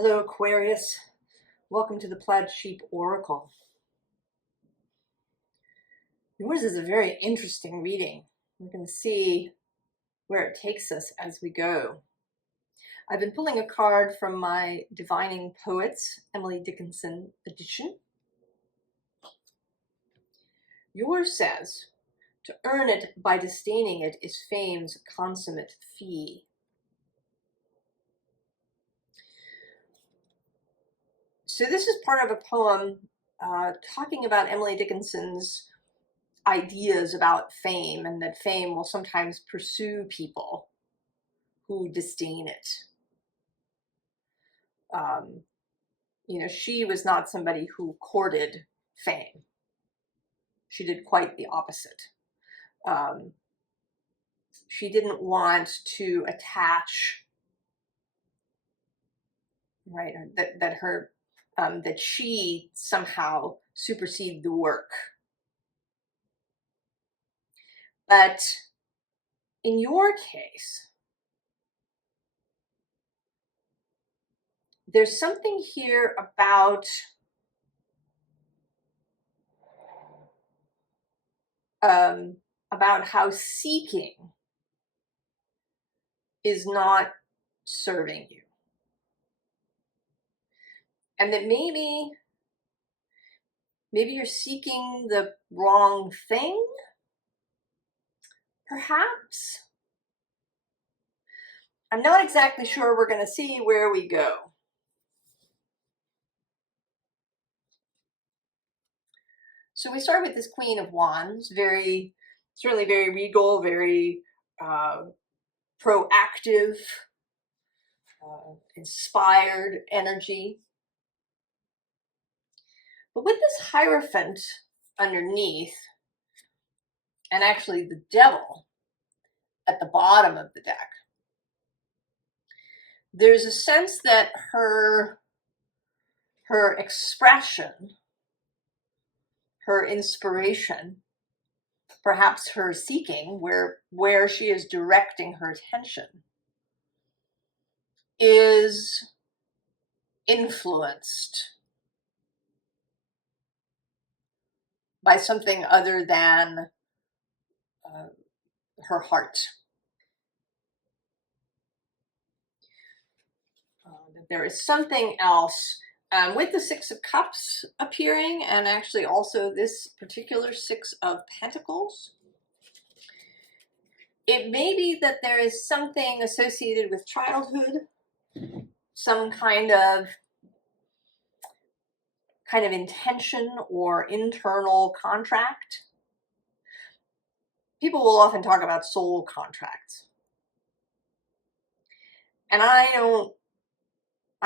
Hello, Aquarius. Welcome to the Plaid Sheep Oracle. Yours is a very interesting reading. We're going to see where it takes us as we go. I've been pulling a card from my Divining Poets, Emily Dickinson edition. Yours says, "To earn it by disdaining it is fame's consummate fee." So this is part of a poem talking about Emily Dickinson's ideas about fame, and that fame will sometimes pursue people who disdain it. She was not somebody who courted fame. She did quite the opposite. She didn't want to attach, right, that she somehow supersede the work. But in your case, there's something here about how seeking is not serving you. And that maybe you're seeking the wrong thing, perhaps. I'm not exactly sure. We're going to see where we go. So we start with this Queen of Wands, certainly very regal, very proactive, inspired energy. But with this Hierophant underneath, and actually the Devil at the bottom of the deck, there's a sense that her expression, her inspiration, perhaps her seeking, where she is directing her attention, is influenced by something other than her heart. There is something else with the Six of Cups appearing, and actually also this particular Six of Pentacles. It may be that there is something associated with childhood, some kind of intention or internal contract. People will often talk about soul contracts, and I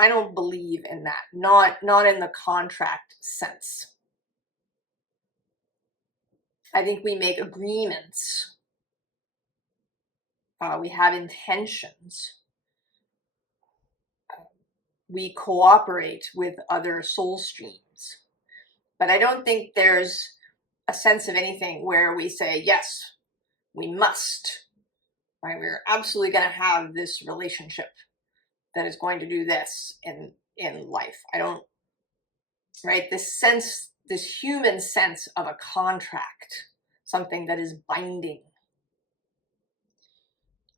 don't believe in that. Not in the contract sense. I think we make agreements. We have intentions. We cooperate with other soul streams. But I don't think there's a sense of anything where we say, yes, we must. Right? We're absolutely going to have this relationship that is going to do this in life. I don't, right? This human sense of a contract, something that is binding.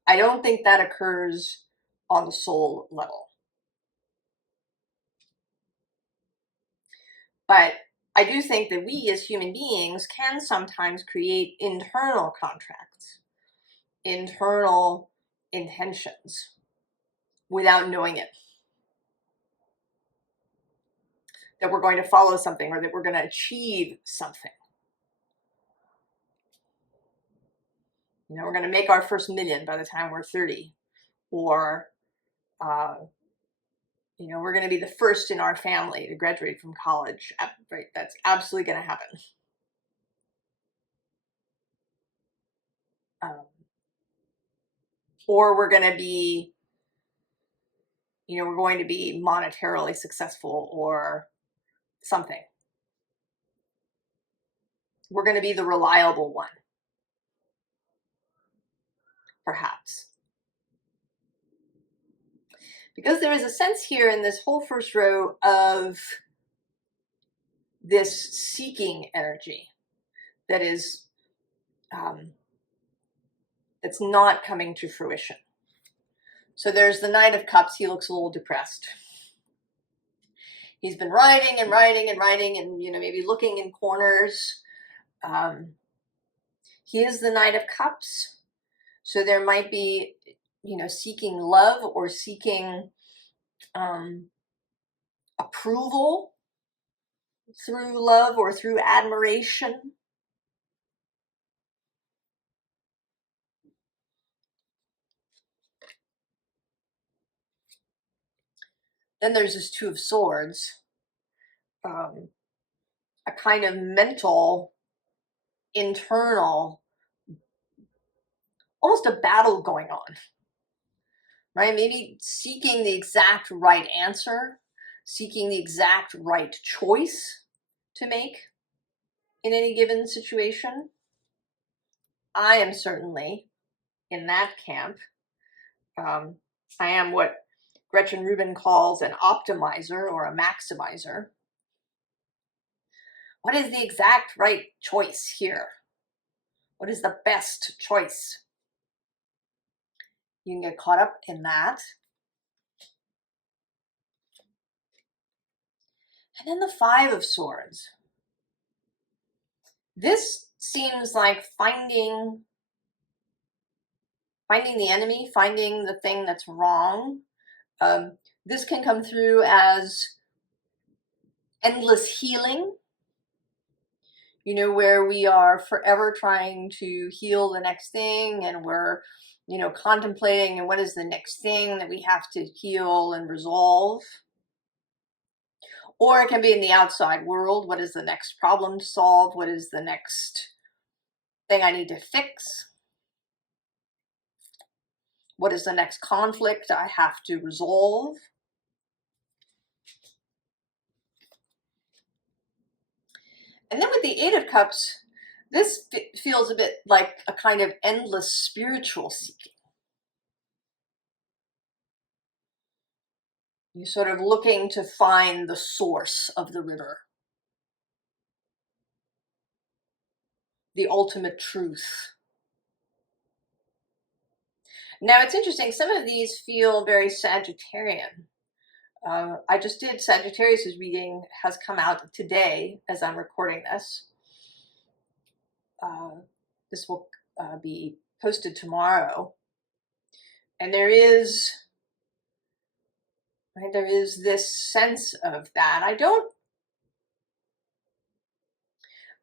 I don't think that occurs on the soul level. But I do think that we as human beings can sometimes create internal contracts, internal intentions, without knowing it. That we're going to follow something, or that we're going to achieve something. We're going to make our first million by the time we're 30, or we're going to be the first in our family to graduate from college. Right? That's absolutely going to happen. Or we're going to be, we're going to be monetarily successful or something. We're going to be the reliable one, perhaps. Because there is a sense here in this whole first row of this seeking energy that is that's not coming to fruition. So there's the Knight of Cups. He looks a little depressed. He's been writing and writing and writing and, you know, maybe looking in corners. He is the Knight of Cups. So there might be, you know, seeking love or seeking approval through love or through admiration. Then there's this Two of Swords, a kind of mental, internal, almost a battle going on, right? Maybe seeking the exact right answer, seeking the exact right choice to make in any given situation. I am certainly in that camp. I am what Gretchen Rubin calls an optimizer or a maximizer. What is the exact right choice here? What is the best choice? You can get caught up in that. And then the Five of Swords. This seems like finding the enemy, finding the thing that's wrong. This can come through as endless healing, you know, where we are forever trying to heal the next thing, and we're, you know, contemplating and what is the next thing that we have to heal and resolve. Or it can be in the outside world. What is the next problem to solve? What is the next thing I need to fix? What is the next conflict I have to resolve? And then with the Eight of Cups, this feels a bit like a kind of endless spiritual seeking. You're sort of looking to find the source of the river, the ultimate truth. Now it's interesting, some of these feel very Sagittarian. I just did Sagittarius's reading, has come out today as I'm recording this. This will be posted tomorrow. And there is this sense of that. I don't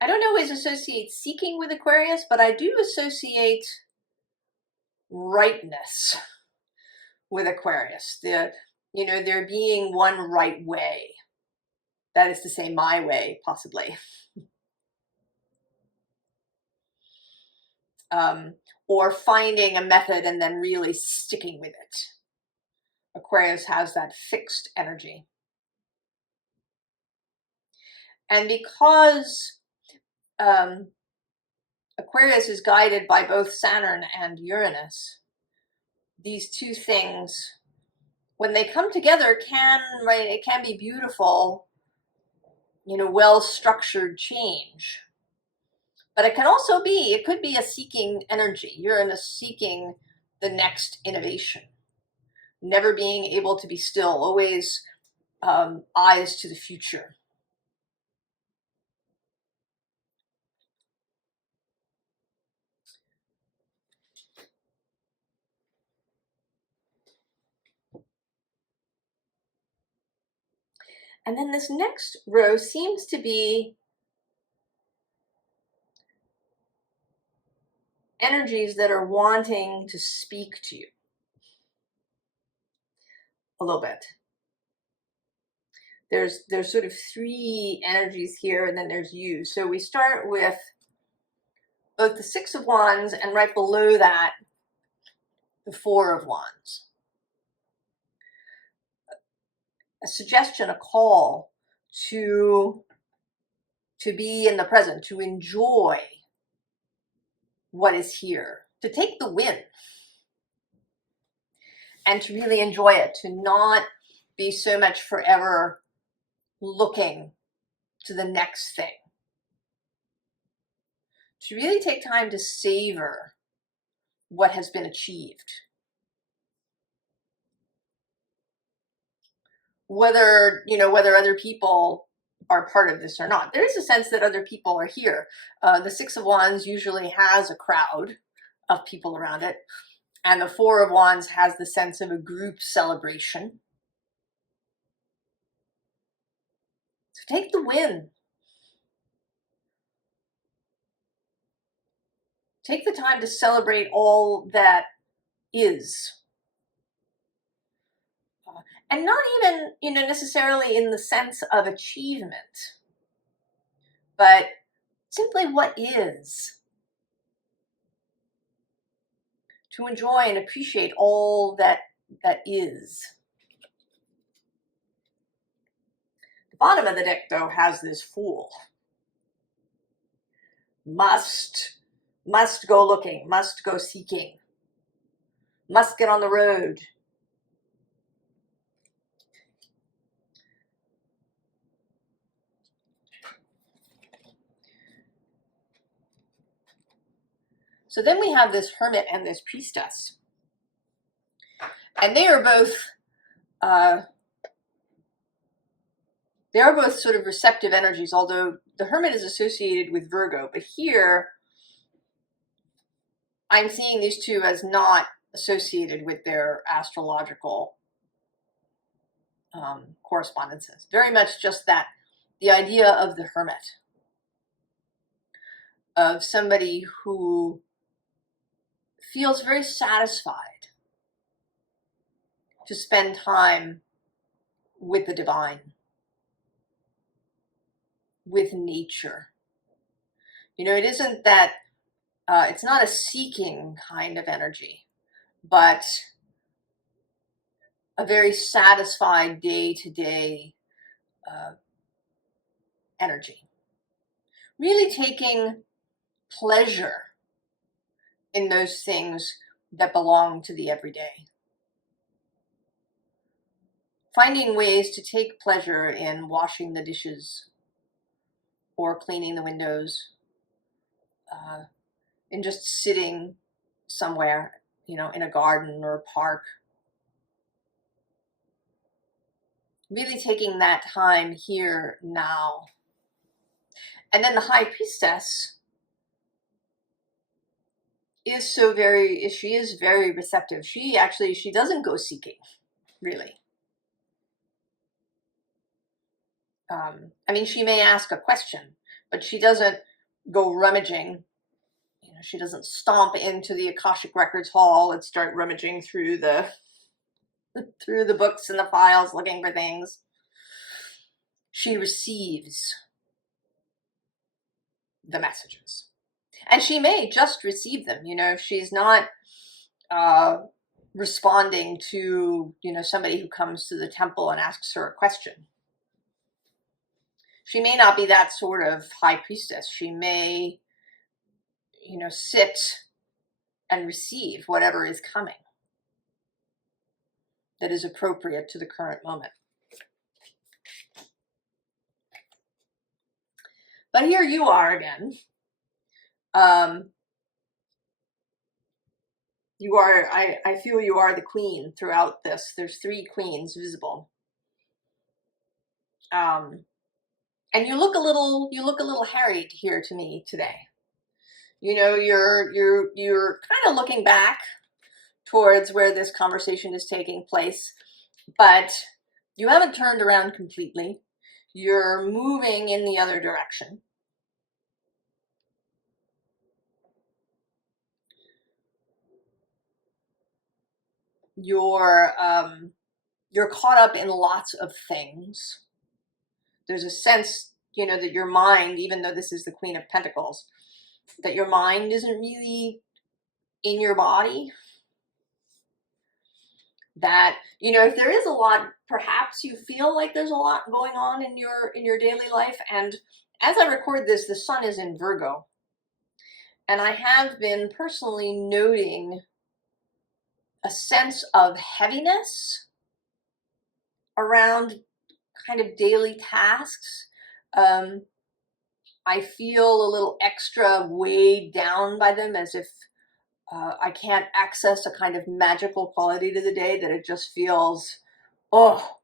always associate seeking with Aquarius, but I do associate rightness with Aquarius. There being one right way. That is to say, my way, possibly. Or finding a method and then really sticking with it. Aquarius has that fixed energy. And because Aquarius is guided by both Saturn and Uranus, these two things, when they come together, it can be beautiful, you know, well-structured change. But it could be a seeking energy. Uranus seeking the next innovation, never being able to be still, always eyes to the future. And then this next row seems to be energies that are wanting to speak to you a little bit. There's sort of three energies here, and then there's you. So we start with both the Six of Wands, and right below that, the Four of Wands. A suggestion, a call to be in the present, to enjoy what is here, to take the win. and to really enjoy it, to not be so much forever looking to the next thing, to really take time to savor what has been achieved. Whether, whether other people are part of this or not. There is a sense that other people are here. The Six of Wands usually has a crowd of people around it, and the Four of Wands has the sense of a group celebration. So take the win. Take the time to celebrate all that is. And not even, necessarily in the sense of achievement, but simply what is. To enjoy and appreciate all that is. The bottom of the deck, though, has this Fool. Must go looking, must go seeking, must get on the road. So then we have this Hermit and this Priestess. And they are both sort of receptive energies, although the Hermit is associated with Virgo. But here, I'm seeing these two as not associated with their astrological correspondences. Very much just that, the idea of the Hermit, of somebody who feels very satisfied to spend time with the divine, with nature. It isn't that, it's not a seeking kind of energy, but a very satisfied day-to-day energy. Really taking pleasure in those things that belong to the everyday. Finding ways to take pleasure in washing the dishes or cleaning the windows, in just sitting somewhere, in a garden or a park. Really taking that time here, now. And then the High Priestess is very receptive. She doesn't go seeking, really. She may ask a question, but she doesn't go rummaging. She doesn't stomp into the Akashic Records Hall and start rummaging through the books and the files looking for things. She receives the messages. And she may just receive them, if she's not responding to, somebody who comes to the temple and asks her a question. She may not be that sort of High Priestess. She may, sit and receive whatever is coming that is appropriate to the current moment. But here you are again. I feel you are the queen throughout this. There's 3 queens visible. And you look a little harried here to me today. You're kind of looking back towards where this conversation is taking place, but you haven't turned around completely. You're moving in the other direction. You're caught up in lots of things. There's a sense, that your mind, even though this is the Queen of Pentacles, that your mind isn't really in your body. That, if there is a lot, perhaps you feel like there's a lot going on in your daily life. And as I record this, the sun is in Virgo. And I have been personally noting a sense of heaviness around kind of daily tasks. I feel a little extra weighed down by them, as if I can't access a kind of magical quality to the day, that it just feels, oh,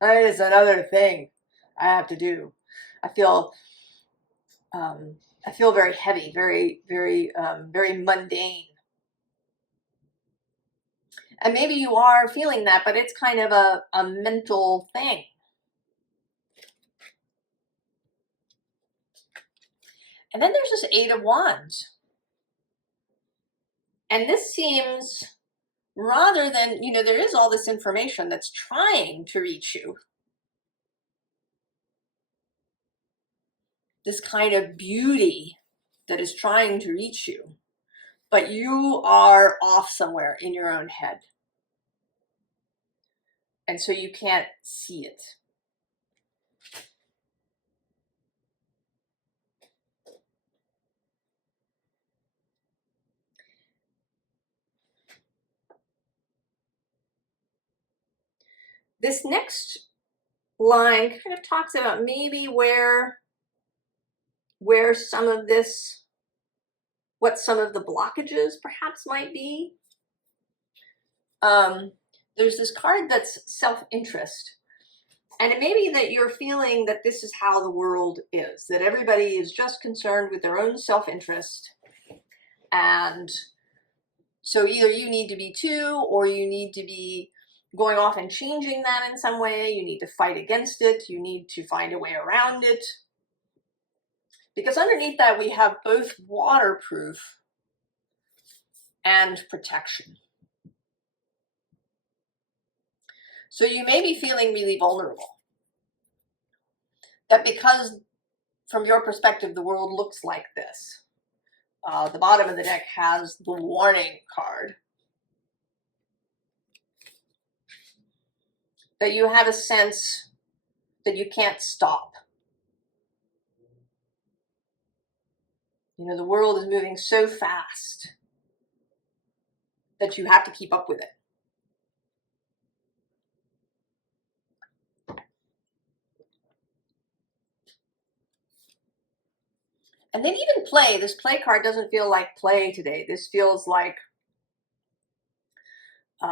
that is another thing I have to do. I feel very heavy, very, very, very mundane. And maybe you are feeling that, but it's kind of a mental thing. And then there's this Eight of Wands. And this seems, rather than, you know, there is all this information that's trying to reach you. This kind of beauty that is trying to reach you. But you are off somewhere in your own head. And so you can't see it. This next line kind of talks about maybe where some of this, what some of the blockages perhaps might be. There's this card that's self-interest. And it may be that you're feeling that this is how the world is, that everybody is just concerned with their own self-interest. And so either you need to be too, or you need to be going off and changing that in some way. You need to fight against it. You need to find a way around it. Because underneath that, we have both waterproof and protection. So you may be feeling really vulnerable. That because from your perspective, the world looks like this. The bottom of the deck has the warning card. That you have a sense that you can't stop. You know, the world is moving so fast that you have to keep up with it. And then even play, this play card doesn't feel like play today. This feels like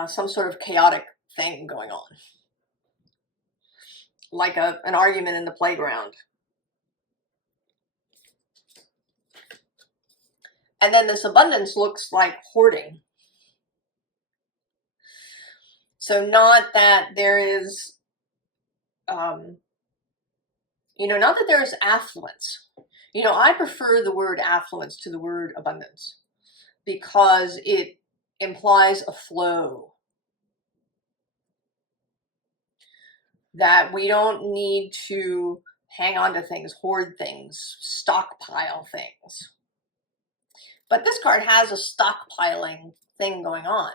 some sort of chaotic thing going on. Like an argument in the playground. And then this abundance looks like hoarding. So not that there is, you know, not that there is affluence. You know, I prefer the word affluence to the word abundance because it implies a flow. That we don't need to hang on to things, hoard things, stockpile things. But this card has a stockpiling thing going on.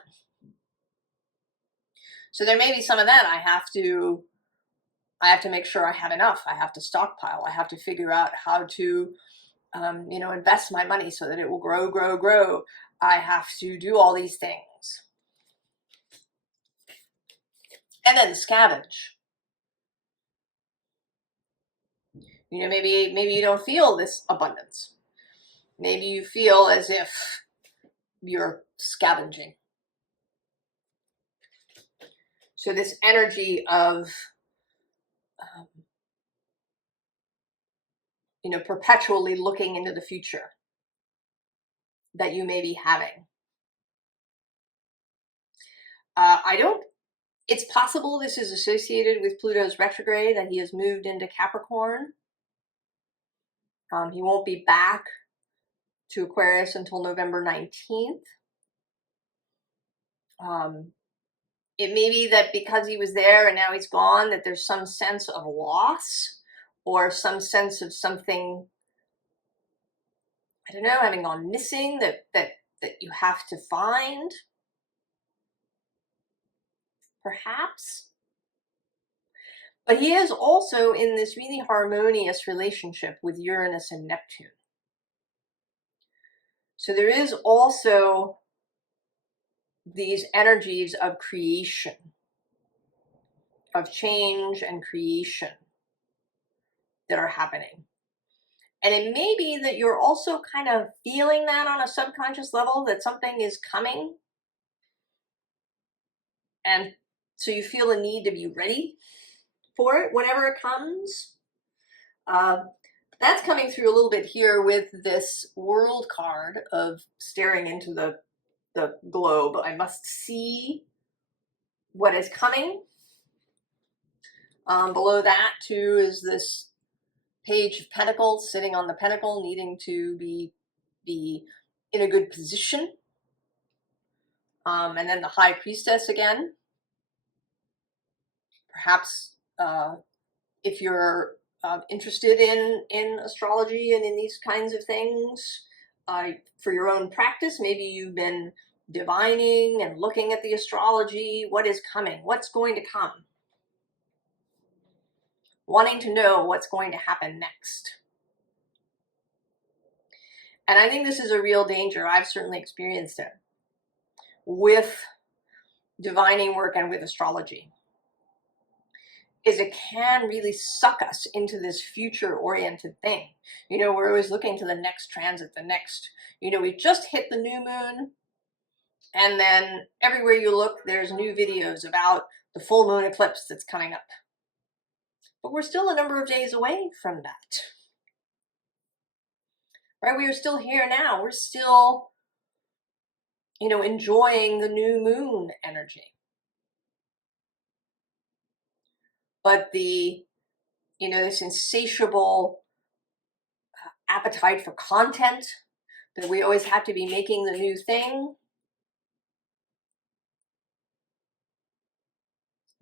So there may be some of that. I have to make sure I have enough. I have to stockpile. I have to figure out how to, you know, invest my money so that it will grow, grow, grow. I have to do all these things. And then scavenge. You know, maybe you don't feel this abundance. Maybe you feel as if you're scavenging. So this energy of, you know, perpetually looking into the future that you may be having. It's possible this is associated with Pluto's retrograde and he has moved into Capricorn. He won't be back to Aquarius until November 19th. It may be that because he was there and now he's gone, that there's some sense of loss or some sense of something, I don't know, having gone missing that you have to find. Perhaps. But he is also in this really harmonious relationship with Uranus and Neptune. So there is also these energies of creation, of change and creation that are happening. And it may be that you're also kind of feeling that on a subconscious level, that something is coming. And so you feel a need to be ready for it whenever it comes. That's coming through a little bit here with this world card of staring into the globe. I must see what is coming. Below that too is this Page of Pentacles sitting on the pentacle, needing to be in a good position. And then the High Priestess again. Perhaps if you're interested in astrology and in these kinds of things, for your own practice, maybe you've been divining and looking at the astrology. What is coming? What's going to come? Wanting to know what's going to happen next. And I think this is a real danger. I've certainly experienced it with divining work and with astrology, is it can really suck us into this future-oriented thing. You know, we're always looking to the next transit, the next, you know, we just hit the new moon, and then everywhere you look, there's new videos about the full moon eclipse that's coming up. But we're still a number of days away from that. Right? We are still here now. We're still, you know, enjoying the new moon energy. But the, you know, this insatiable appetite for content, that we always have to be making the new thing,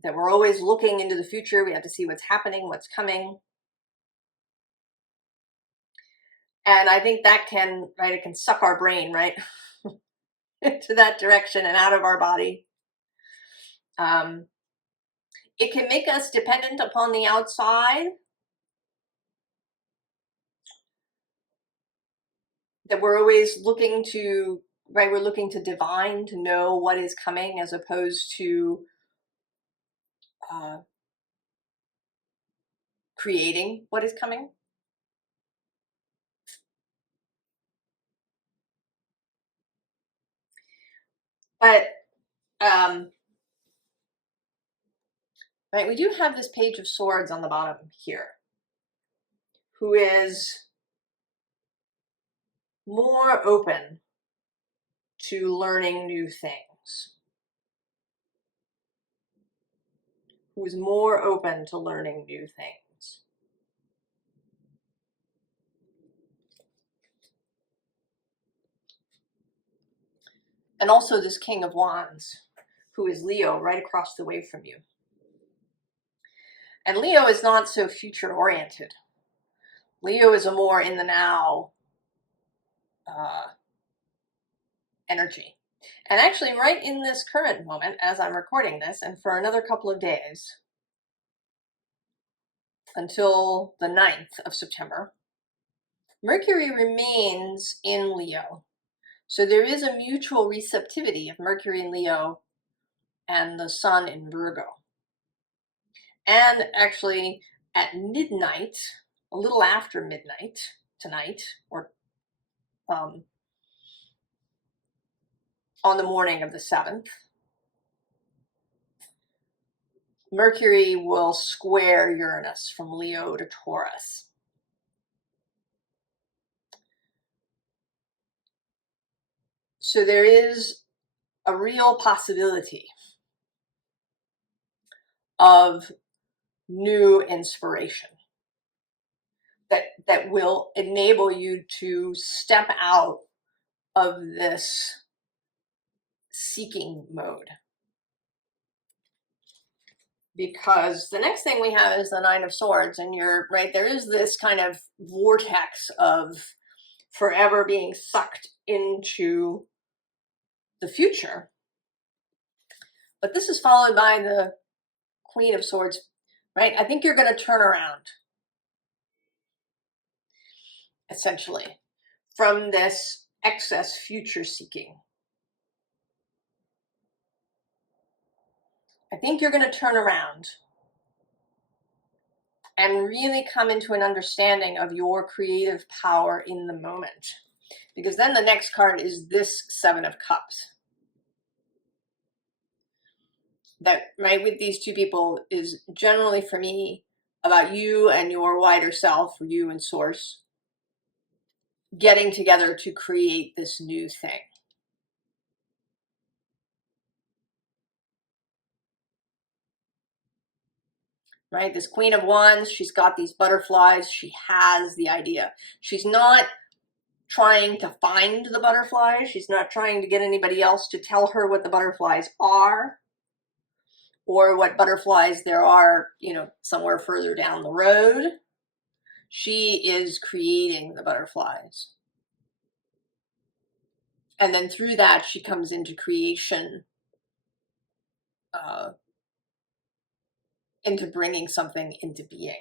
that we're always looking into the future, we have to see what's happening, what's coming. And I think that can, right, it can suck our brain, right, into that direction and out of our body. It can make us dependent upon the outside, that we're always looking to, right, we're looking to divine, to know what is coming, as opposed to creating what is coming. But right, we do have this Page of Swords on the bottom here, who is more open to learning new things, who is more open to learning new things. And also this King of Wands, who is Leo, right across the way from you. And Leo is not so future oriented. Leo is a more in the now energy. And actually, right in this current moment, as I'm recording this, and for another couple of days, until the 9th of September, Mercury remains in Leo. So there is a mutual receptivity of Mercury in Leo and the Sun in Virgo. And actually at midnight, a little after midnight tonight, or on the morning of the 7th, Mercury will square Uranus from Leo to Taurus. So there is a real possibility of new inspiration that will enable you to step out of this seeking mode. Because the next thing we have is the Nine of Swords, and you're right, there is this kind of vortex of forever being sucked into the future. But this is followed by the Queen of Swords, right? I think you're going to turn around, essentially, from this excess future seeking. I think you're going to turn around and really come into an understanding of your creative power in the moment. Because then the next card is this Seven of Cups. That, right, with these two people is generally for me about you and your wider self, you and Source, getting together to create this new thing. Right, this Queen of Wands, she's got these butterflies, she has the idea. She's not trying to find the butterflies, she's not trying to get anybody else to tell her what the butterflies are, or what butterflies there are, you know, somewhere further down the road. She is creating the butterflies. And then through that, she comes into creation, into bringing something into being.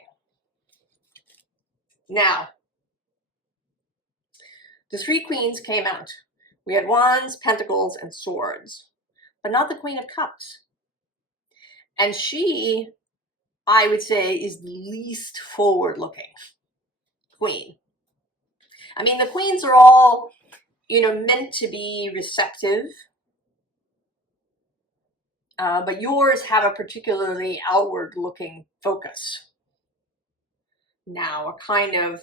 Now, the three queens came out. We had Wands, Pentacles, and Swords, but not the Queen of Cups. And she, I would say, is the least forward-looking queen. I mean, the queens are all, you know, meant to be receptive, but yours have a particularly outward-looking focus. Now, a kind of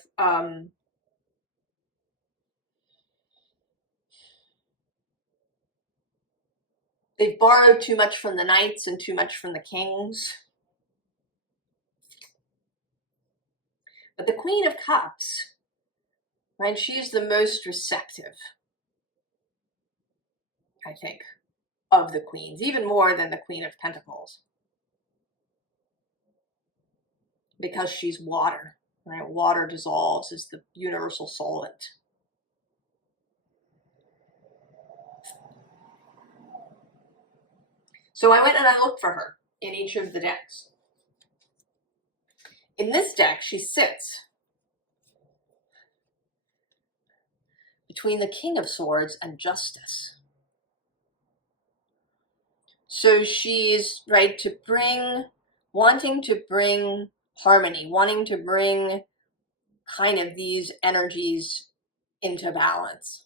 they've borrowed too much from the knights and too much from the kings. But the Queen of Cups, right, she's the most receptive, I think, of the queens, even more than the Queen of Pentacles. Because she's water, right? Water dissolves, is the universal solvent. So I went and I looked for her in each of the decks. In this deck, she sits between the King of Swords and Justice. So she's, right, wanting to bring harmony, wanting to bring kind of these energies into balance.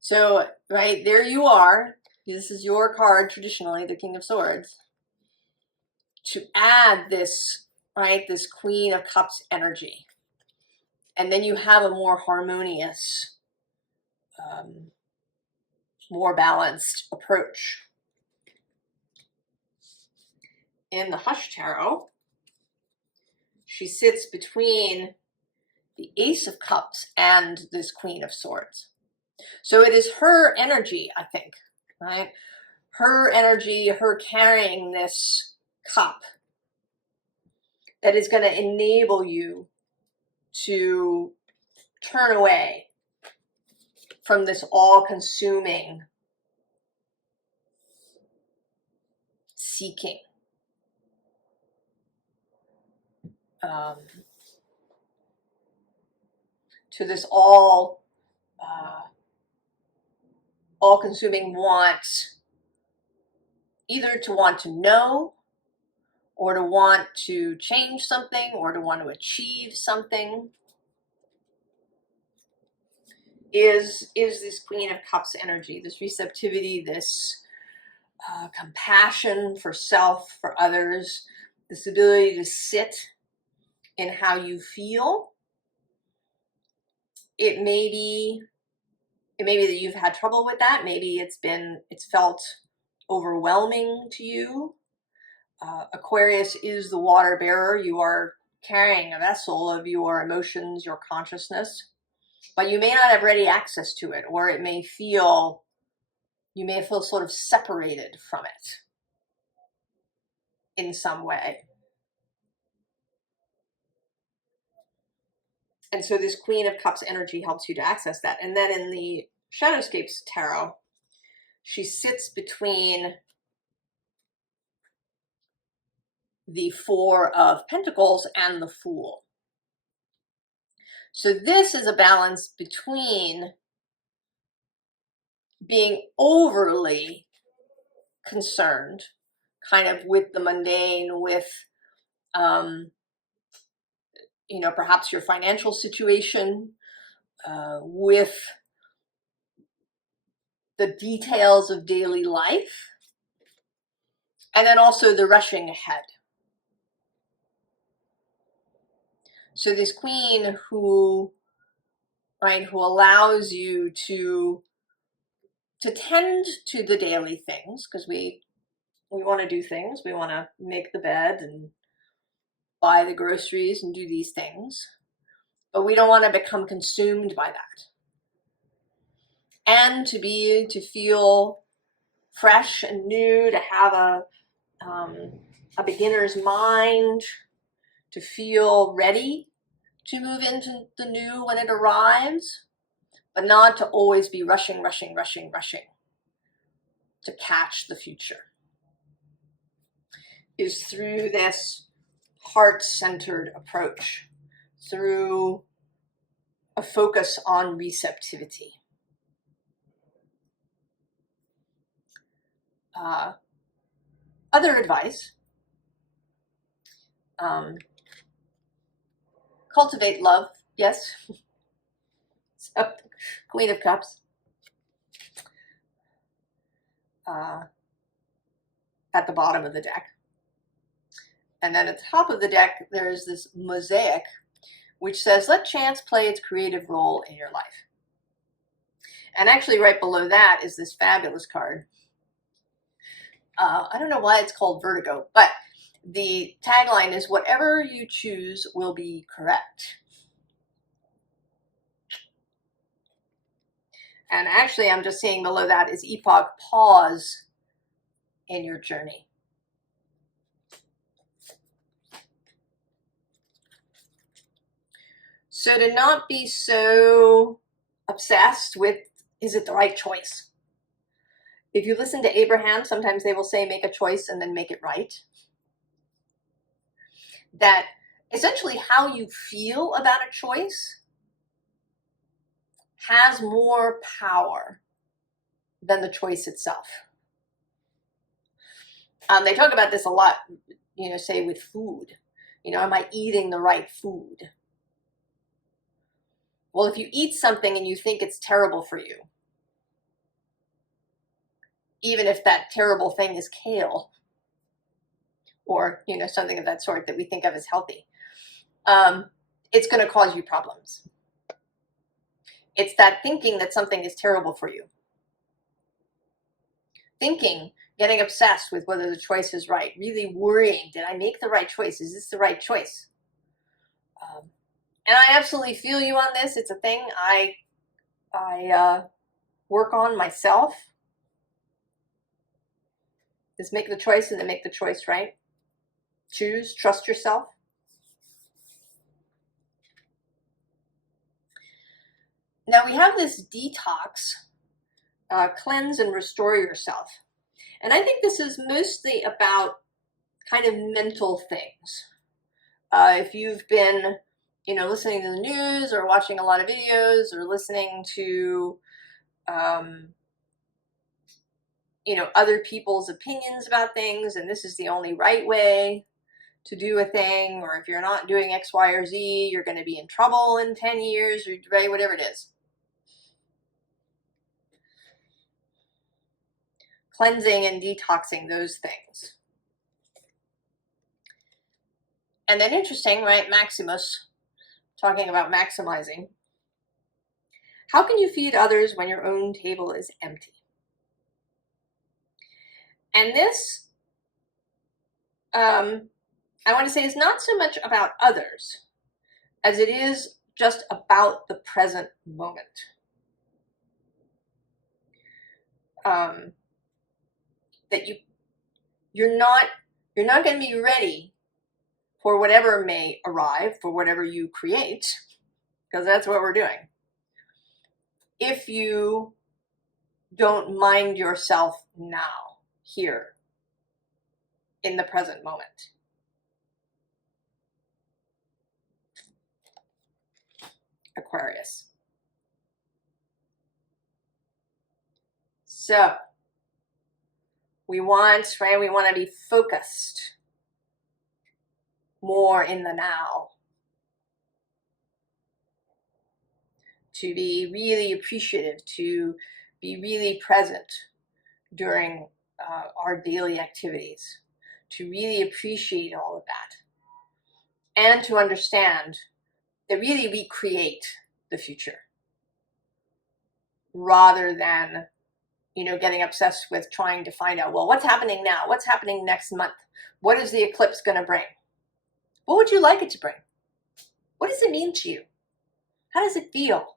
So, right, there you are. This is your card, traditionally, the King of Swords. To add this, right, this Queen of Cups energy. And then you have a more harmonious, more balanced approach. In the Hush Tarot, she sits between the Ace of Cups and this Queen of Swords. So it is her energy, I think, right? Her energy, her carrying this cup that is going to enable you to turn away from this all-consuming seeking. To this all-consuming want, either to want to know, or to want to change something, or to want to achieve something, is this Queen of Cups energy, this receptivity, this compassion for self, for others, this ability to sit in how you feel. It may be that you've had trouble with that. Maybe it's felt overwhelming to you. Aquarius is the water bearer. You are carrying a vessel of your emotions, your consciousness, but you may not have ready access to it, or you may feel sort of separated from it in some way. And so this Queen of Cups energy helps you to access that. And then in the Shadowscapes Tarot, she sits between the Four of Pentacles and the Fool. So this is a balance between being overly concerned kind of with the mundane, with, you know, perhaps your financial situation, with the details of daily life, and then also the rushing ahead. So this queen who, right, who allows you to tend to the daily things, because we want to do things. We want to make the bed and buy the groceries and do these things, but we don't want to become consumed by that. And to feel fresh and new, to have a beginner's mind, to feel ready to move into the new when it arrives, but not to always be rushing to catch the future, is through this heart-centered approach, through a focus on receptivity. Other advice, cultivate love, yes. So, Queen of Cups. At the bottom of the deck. And then at the top of the deck, there's this mosaic, which says, let chance play its creative role in your life. And actually right below that is this fabulous card. I don't know why it's called Vertigo, but the tagline is, whatever you choose will be correct. And actually, I'm just seeing below that is epoch, pause in your journey. So to not be so obsessed with, is it the right choice? If you listen to Abraham, sometimes they will say, make a choice and then make it right. That essentially how you feel about a choice has more power than the choice itself. They talk about this a lot, you know, say with food. You know, am I eating the right food? Well, if you eat something and you think it's terrible for you, even if that terrible thing is kale, or, you know, something of that sort that we think of as healthy, it's going to cause you problems. It's that thinking that something is terrible for you. Thinking, getting obsessed with whether the choice is right, really worrying, did I make the right choice? Is this the right choice? And I absolutely feel you on this. It's a thing I work on myself. Is make the choice and then make the choice right. Choose, trust yourself. Now we have this detox, cleanse and restore yourself. And I think this is mostly about kind of mental things. If you've been, you know, listening to the news or watching a lot of videos or listening to, you know, other people's opinions about things, and this is the only right way to do a thing, or if you're not doing X, Y, or Z, you're going to be in trouble in 10 years, or whatever it is. Cleansing and detoxing those things. And then interesting, right? Maximus, talking about maximizing. How can you feed others when your own table is empty? And this, I want to say, is not so much about others as it is just about the present moment. That you're not going to be ready for whatever may arrive, for whatever you create, because that's what we're doing, if you don't mind yourself now, here, in the present moment. Aquarius. So, We want, right, we want to be focused more in the now, to be really appreciative, to be really present during our daily activities, to really appreciate all of that, and to understand that really we create the future, rather than, you know, getting obsessed with trying to find out, well, what's happening now? What's happening next month? What is the eclipse going to bring? What would you like it to bring? What does it mean to you? How does it feel?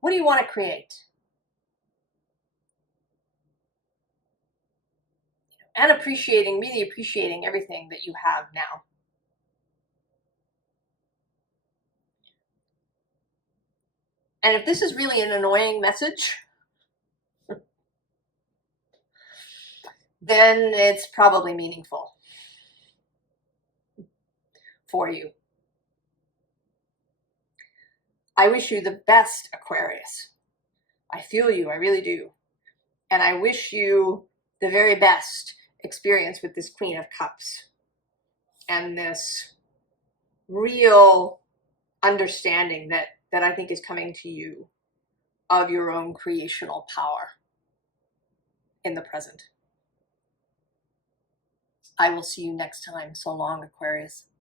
What do you want to create? And appreciating, really appreciating everything that you have now. And if this is really an annoying message, then it's probably meaningful for you. I wish you the best, Aquarius. I feel you, I really do. And I wish you the very best experience with this Queen of Cups and this real understanding that I think is coming to you of your own creational power in the present. I will see you next time. So long, Aquarius.